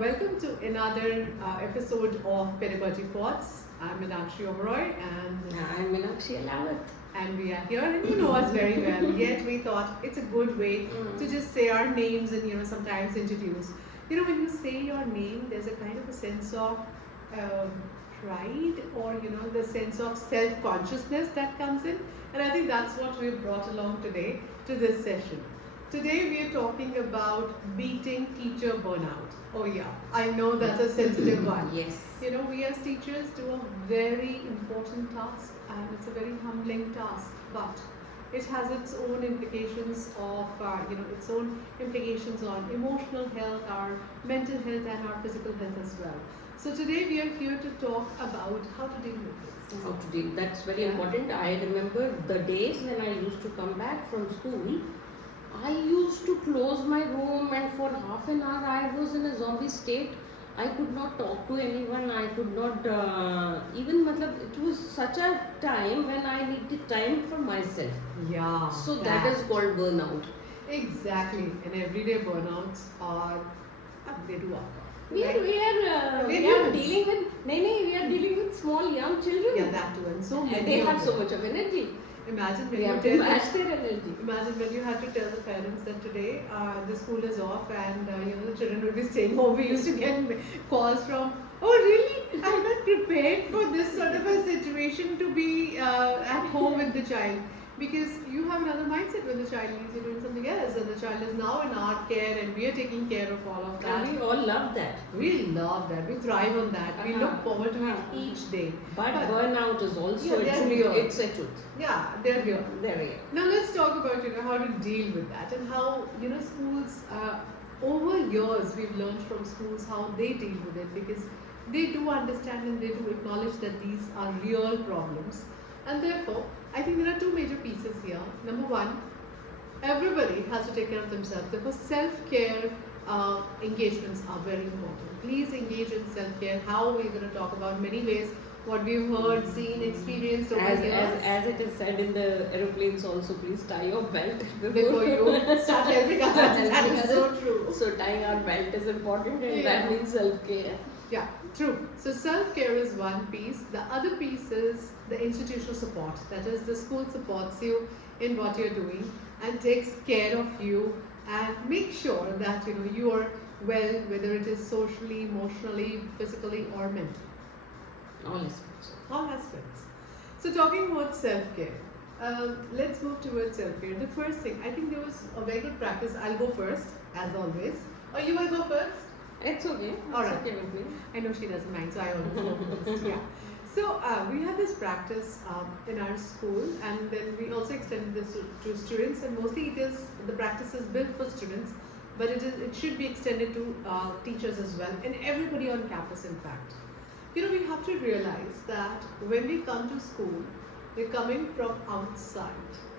welcome to another episode of Pedagogy Pods. I'm Meenakshi Oberoi I'm Meenakshi Alawat. and we are here and you know us very well. Yet we thought it's a good way to just say our names and sometimes introduce. When you say your name, there's a kind of a sense of pride or the sense of self-consciousness that comes in, and I think that's what we've brought along today to this session. Today we are talking about beating teacher burnout. Oh yeah, I know that's a sensitive one. Yes. We as teachers do a very important task and it's a very humbling task, but it has its own implications its own implications on emotional health, our mental health and our physical health as well. So today we are here to talk about how to deal with this. How to deal, that's very important. I remember the days when I used to come back from school. I used to close my room and for half an hour I was in a zombie state. I could not talk to anyone. I could not it was such a time when I needed time for myself. Yeah. So that is called burnout. Exactly. And everyday burnouts they do occur. We are dealing with we are dealing with small young children. Yeah, that too. And so many they of have so them. much of energy. Imagine We have to match their energy. Imagine when you had to tell the parents that today the school is off and the children will be staying home. We used to get calls from, oh really? I'm not prepared for this sort of a situation to be at home with the child. Because you have another mindset when the child needs you doing something else, and the child is now in our care and we are taking care of all of that. And we all love that. We love that. We thrive on that. We look forward to it each day. But burnout is also it's a truth. Yeah, they're here. They're here. Now let's talk about how to deal with that and how schools over years we've learned from schools how they deal with it, because they do understand and they do acknowledge that these are real problems, and therefore I think there are two major pieces here. Number one, everybody has to take care of themselves. Therefore, self-care engagements are very important. Please engage in self-care. How we're going to talk about many ways what we've heard, seen, experienced over years. As it is said in the aeroplanes also, please tie your belt before you start helping others. That is so true. So tying our belt is important, and that means self-care. Yeah, true. So self-care is one piece. The other piece is the institutional support. That is, the school supports you in what you're doing and takes care of you and make sure that you are well, whether it is socially, emotionally, physically or mentally. All aspects. All aspects. So talking about self-care, let's move towards self-care. The first thing, I think there was a very good practice. I'll go first, as always. Or you will go first? It's okay. All right. Okay with me. I know she doesn't mind, so I always go first. Yeah. So we had this practice in our school, and then we also extended this to students. And mostly, the practice is built for students, but it should be extended to teachers as well, and everybody on campus. In fact, we have to realize that when we come to school, we're coming from outside.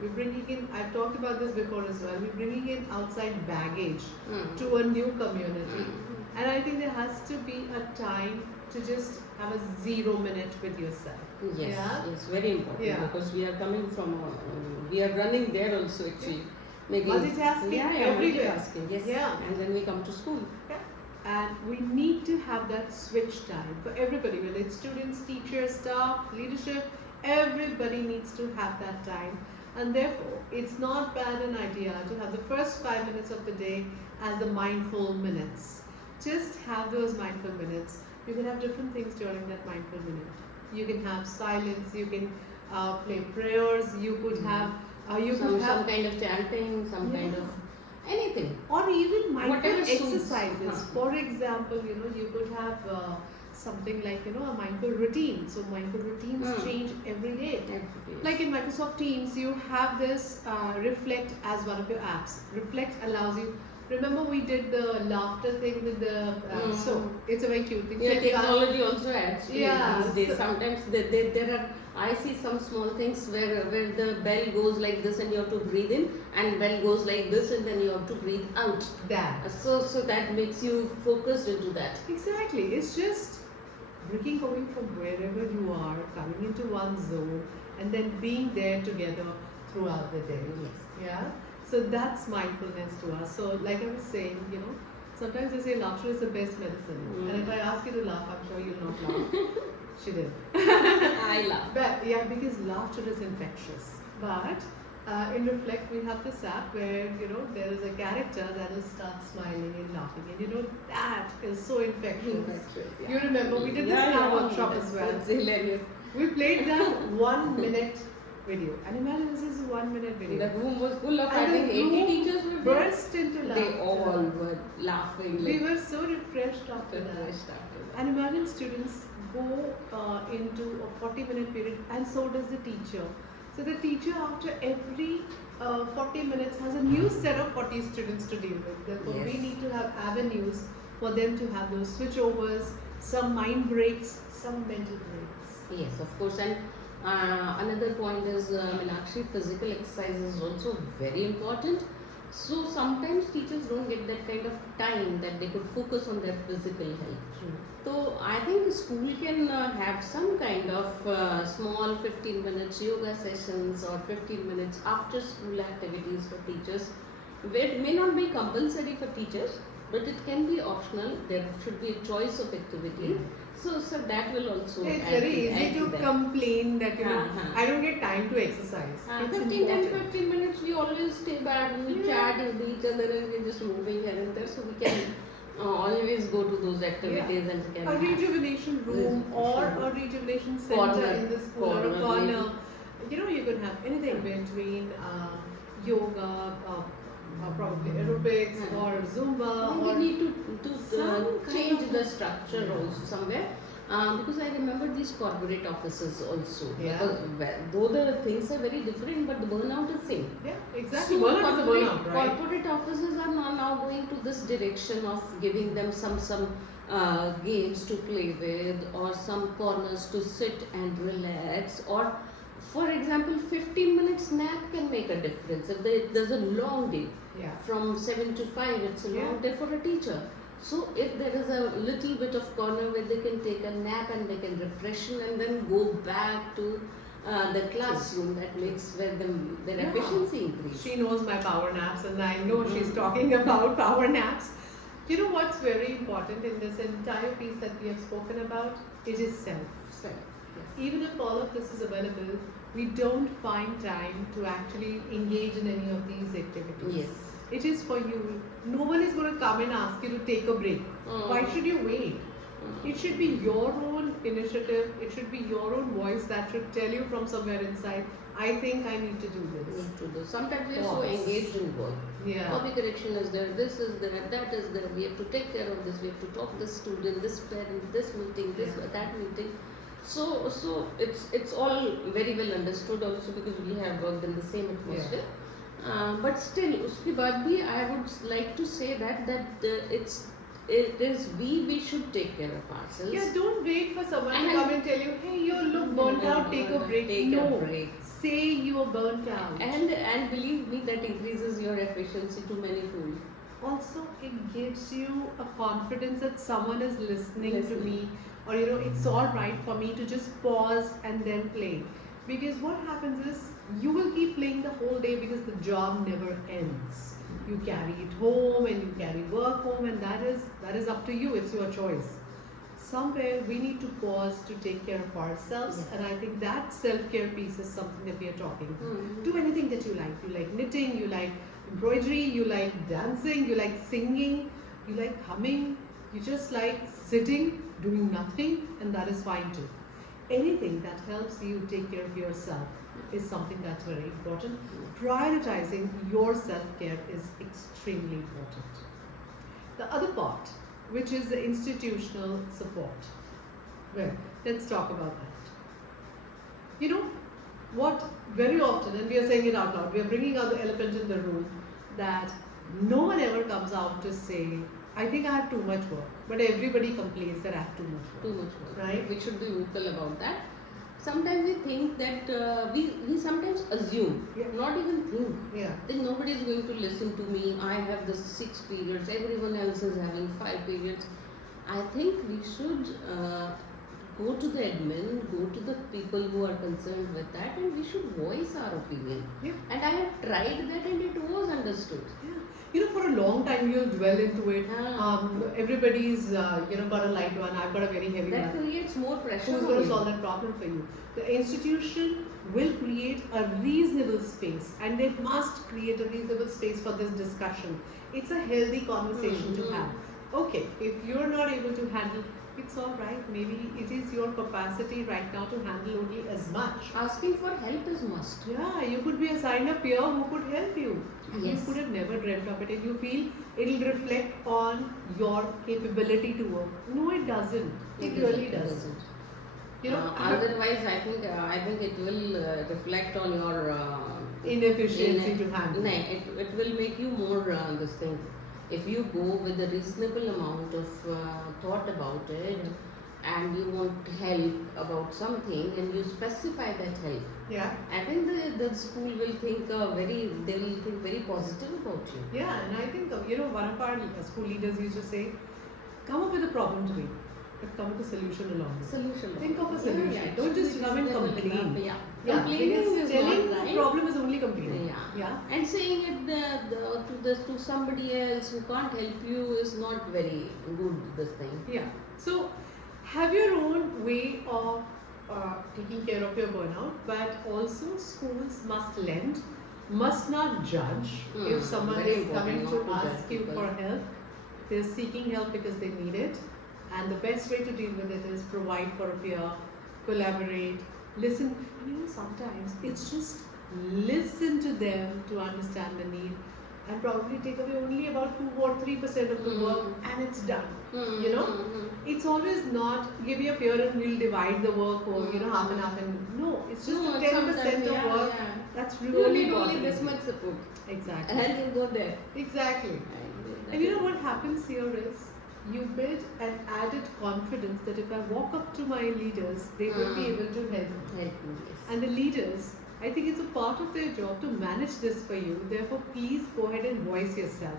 We're bringing in, I've talked about this before as well, we're bringing in outside baggage to a new community. And I think there has to be a time to just have a 0 minute with yourself. Yes, yeah? Yes, very important, because we are coming from, we are running there also actually. Multitasking everywhere. Multitasking, yes. Yeah. And then we come to school. Yeah. And we need to have that switch time for everybody, whether it's students, teachers, staff, leadership, everybody needs to have that time. And therefore, it's not bad an idea to have the first 5 minutes of the day as the mindful minutes. Just have those mindful minutes. You can have different things during that mindful minute. You can have silence, you can play prayers, you could have some kind of chanting, some kind of anything. Or even mindful exercises. Suits. For example, you could have something like a mindful routine. So mindful routines change every day. Like in Microsoft Teams, you have this Reflect as one of your apps. Reflect allows you. Remember we did the laughter thing with the so it's a very cute thing. Yeah, technology also adds to it these days. Sometimes there are, I see some small things where the bell goes like this and you have to breathe in, and bell goes like this and then you have to breathe out. So that makes you focused into that. Exactly. It's just breaking away from wherever you are, coming into one zone, and then being there together throughout the day. Yes. Yeah. So that's mindfulness to us. So like I was saying, Sometimes they say laughter is the best medicine. And if I ask you to laugh, I'm sure you'll not laugh. She did. I laugh. But yeah, because laughter is infectious. But in Reflect, we have this app where there is a character that will start smiling and laughing, and that is so infectious. Yeah. You remember we did this in our workshop as well. That's hilarious. We played that 1 minute video, and imagine this is a 1 minute video. The room was full of, I And think, the 80 room teachers were there. burst into laughter. They all were laughing. We were so refreshed after that. refreshed after that. And imagine students go into a 40-minute period, and so does the teacher. So the teacher, after every 40 minutes, has a new set of 40 students to deal with. Therefore, Yes. we need to have avenues for them to have those switchovers, some mind breaks, some mental breaks. Yes, of course. And another point is, actually, physical exercise is also very important. So sometimes teachers don't get that kind of time that they could focus on their physical health. True. So I think school can have some kind of small 15 minutes yoga sessions or 15 minutes after school activities for teachers. Where it may not be compulsory for teachers, but it can be optional. There should be a choice of activity. So that will also It's add very easy add to that. complain that Uh-huh. I don't get time to exercise. It's 15 and important. 15 minutes we always stay back, we chat with each other and we're just moving here and there, so we can always go to those activities and we can A have rejuvenation room or a rejuvenation center Corner. in the school or a Corner, corner. You could have anything between yoga, probably aerobics or Zumba. And we or need to some kind change of- the structure also somewhere. Because I remember these corporate offices also. Yeah. Because, though the things are very different, but the burnout is same. Yeah, exactly. So Burnout is a burnout, right? corporate offices are now going to this direction of giving them some games to play with, or some corners to sit and relax, or for example 15 minutes nap can make a difference. If there's a long day Yeah. from 7 to 5, it's a long Yeah. day for a teacher. So if there is a little bit of corner where they can take a nap and they can refreshen and then go back to the classroom, that makes their Yeah. efficiency increase. She knows my power naps, and I know she's talking about power naps. You know what's very important in this entire piece that we have spoken about? It is self. Yes. Even if all of this is available, we don't find time to actually engage in any of these activities. Yes. It is for you. No one is going to come and ask you to take a break. Why should you wait? It should be your own initiative. It should be your own voice that should tell you from somewhere inside, I think I need to do this. Need to do. Sometimes we are so Pause. engaged in work. Yeah. Copy correction is there, this is there, that is there. We have to take care of this. We have to talk this student, this parent, this meeting, that meeting. So it's all very well understood also because we have worked in the same atmosphere. But still, uski baad bhi, I would like to say that it is we should take care of ourselves. Yeah, don't wait for someone to And- come and tell you, hey, you look burnt out, take a break. Take no, a break. say you are burnt out. And believe me, that increases your efficiency to many fold. Also, it gives you a confidence that someone is listening to Listening. me, or it's all right for me to just pause and then play. Because what happens is you will keep playing the whole day because the job never ends. You carry it home and you carry work home, and that is up to you. It's your choice. Somewhere we need to pause to take care of ourselves, Yes. and I think that self-care piece is something that we are talking. Mhm. Do anything that you like. You like knitting, you like embroidery, you like dancing, you like singing, you like humming, you just like sitting, doing nothing, and that is fine too. Anything that helps you take care of yourself is something that's very important. Prioritizing your self-care is extremely important. The other part, which is the institutional support. Well, let's talk about that. You know what, very often, and we are saying it out loud, we are bringing out the elephant in the room, that no one ever comes out to say, I think I have too much work, but everybody complains that I have too much work. Too much work. Right? We should be vocal about that. Sometimes we think that we sometimes assume, Yeah. not even think, Yeah. that nobody is going to listen to me. I have the 6 periods, everyone else is having 5 periods. I think we should go to the admin, go to the people who are concerned with that, and we should voice our opinion. Yeah. And I have tried that and it was understood. Yeah. for a long time you'll dwell into it. Ah. Everybody's got a light one, I've got a very heavy That one. creates more pressure Who's on going to you. solve that problem for you? The institution will create a reasonable space, and they must create a reasonable space for this discussion. It's a healthy conversation to have. Okay, if you're not able to handle, it's all right. Maybe it is your capacity right now to handle only as much. Asking for help is must. Yeah, you could be assigned a peer who could help you. Yes. You could have never dreamt of it, and you feel it'll reflect on your capability to work. No, it doesn't. It really doesn't. Otherwise, I think it will reflect on your inefficiency to handle. No, it will make you more this thing. If you go with a reasonable amount of thought about it, and you want help about something, and you specify that help, Yeah. I think the school will think they will think very positive about you. Yeah, and I think one of our school leaders used to say, "Come up with a problem today, but come with a solution along with it." Solution. Think of a solution. Yeah, Don't just actually come and reasonable complain. enough. Yeah. Yeah, Complaining because is telling not the right. problem is only complaining. Yeah. And saying it to somebody else who can't help you is not very good. This thing. Yeah. So, have your own way of taking care of your burnout, but also schools must lend, must not judge if someone very is coming important, to not to ask judge you people. for help. They're seeking help because they need it, and the best way to deal with it is provide for a peer, collaborate, listen. And sometimes it's just listen to them to understand the need, and probably take away only about 2 or 3% of the work, and it's done. It's always not give your peer and we'll divide the work or half and half, and no, it's just No, 10% of yeah, work. yeah. That's You really need only important. this much support, Exactly. and you go there. Exactly. And what happens here is you build an added confidence that if I walk up to my leaders, they will be able to help me. Help me. Yes. And the leaders, I think it's a part of their job to manage this for you. Therefore, please go ahead and voice yourself.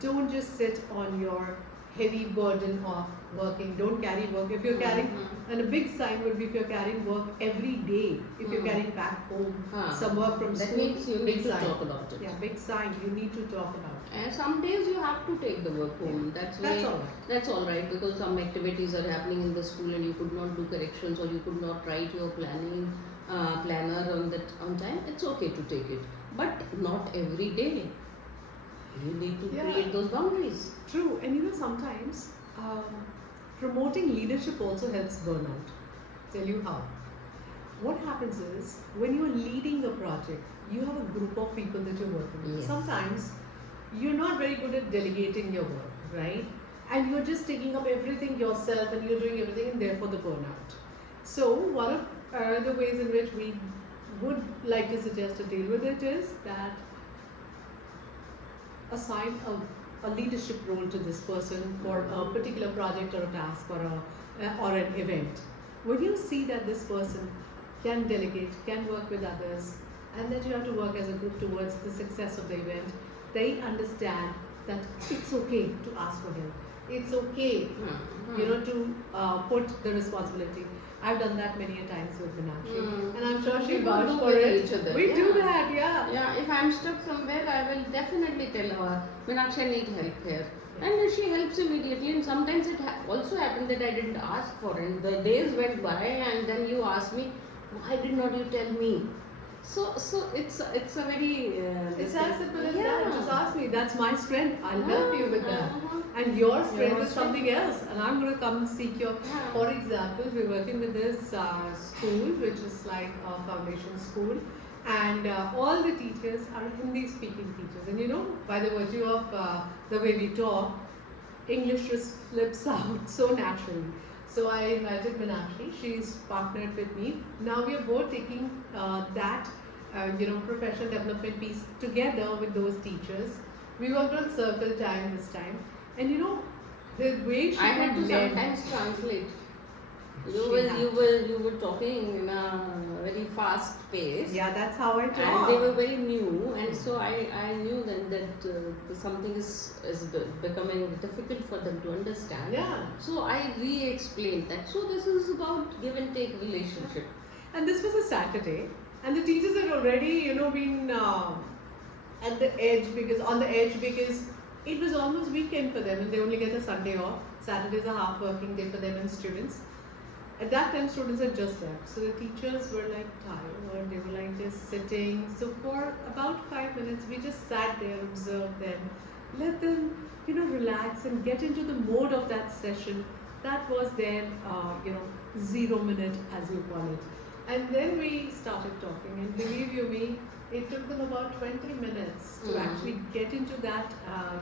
Don't just sit on your heavy burden of working. Don't carry work. If you're carrying, and a big sign would be if you're carrying work every day. If you're carrying back home some work from that school, means you big need to sign. talk about it. Yeah, big sign. You need to talk about it. And some days you have to take the work home. That's all right. That's all right, because some activities are happening in the school and you could not do corrections, or you could not write your planner on time. It's okay to take it, but not every day. You need to create those boundaries. True, and sometimes promoting leadership also helps burnout. Tell you how. What happens is when you are leading a project, you have a group of people that you're working with. Yes. Sometimes you're not very good at delegating your work, right? And you're just taking up everything yourself and you're doing everything, and therefore the burnout. So, one of the ways in which we would like to suggest to deal with it is that assign a leadership role to this person for a particular project or a task or an event. When you see that this person can delegate, can work with others, and that you have to work as a group towards the success of the event, they understand that it's okay to ask for help. It's okay, to put the responsibility. I've done that many a times with Meenakshi, and I'm sure she'll vouch for it. Each other. We do that, yeah. Yeah, if I'm stuck somewhere, I will definitely tell her, Meenakshi, I need help here. And she helps immediately, and sometimes it also happened that I didn't ask for it. And the days went by, and then you asked me, why did not you tell me? So it's a very it's as simple as that. Just ask me. That's my strength. I'll help you with that. And your strength is something else. And I'm going to come and seek your. For example, we're working with this school, which is like a foundation school, and all the teachers are Hindi-speaking teachers. And by the virtue of the way we talk, English just flips out so naturally. So I invited Meenakshi. She's partnered with me. Now we are both taking that professional development piece together with those teachers. We worked on circle time this time, and the way she I had to led. sometimes translate. She You were talking in a very fast pace. Yeah, that's how I talk. And they were very new, and so I knew then that something is becoming difficult for them to understand. Yeah. So I re-explained that. So this is about give and take relationship. And this was a Saturday, and the teachers had already been at the edge because on the edge because it was almost weekend for them and they only get a Sunday off. Saturday is a half working day for them and students. At that time, students had just left, so the teachers were like tired. They were like just sitting. So for about 5 minutes, we just sat there, observed them, let them, relax and get into the mode of that session. That was their, 0 minute, as you call it. And then we started talking, and believe you me, it took them about 20 minutes to actually get into that,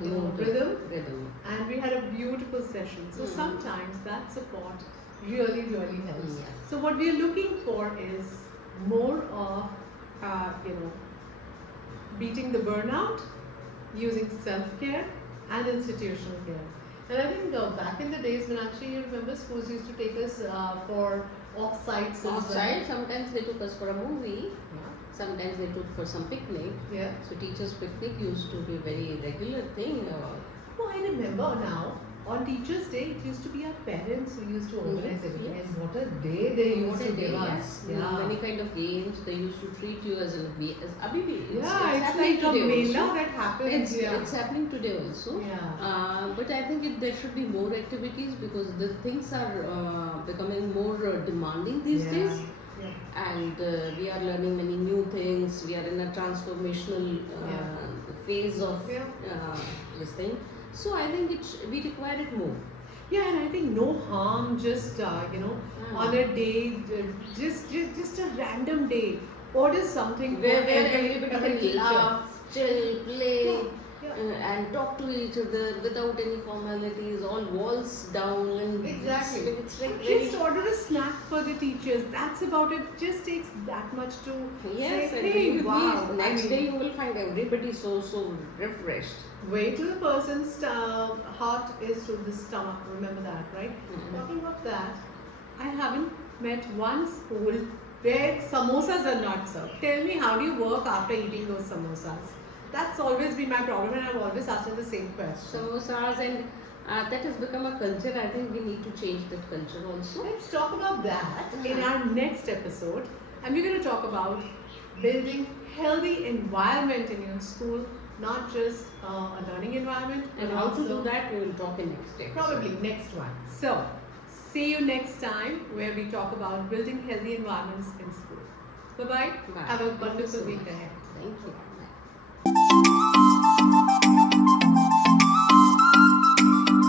rhythm. And we had a beautiful session. So sometimes that support really helps. Yeah. So what we are looking for is more of beating the burnout using self-care and institutional care. And I think back in the days when actually you remember schools used to take us for off-sites as well. Offside, sometimes they took us for a movie. Yeah. Sometimes they took for some picnic. Yeah. So teachers' picnic used to be a very regular thing. Oh, I remember now. On Teachers' Day, it used to be our parents who used to organize everything. Yes. And what a day they used to give us. Yes. Yeah. Many kind of games. They used to treat you as Abhi bhi. It's happening like a today mela also. that happens. It's happening today also. Yeah. But I think there should be more activities because the things are becoming more demanding these days. Yeah. And we are learning many new things. We are in a transformational phase of this thing. So I think we require it more. Yeah, and I think no harm just on a day, just a random day. Order something Where every everybody teacher. can laugh, chill, play, Yeah. and talk to each other without any formalities, all walls down and Exactly. it's like Just order a snack for the teachers. That's about it. Just takes that much to yes, say, and hey, you wow. will next day you will find everybody so refreshed. Way to the person's heart is to the stomach. Remember that, right? Talking of that, I haven't met one school where samosas are not served. Tell me, how do you work after eating those samosas? That's always been my problem, and I've always asked them the same question. Samosas and that has become a culture. I think we need to change that culture also. Let's talk about that in our next episode, and we're going to talk about building healthy environment in your school, not just a learning environment, And how to do that, we will talk in next episode. probably next one. So, see you next time where we talk about building healthy environments in school. Bye-bye. Bye. Have a Thank you wonderful so week much. ahead. Thank you.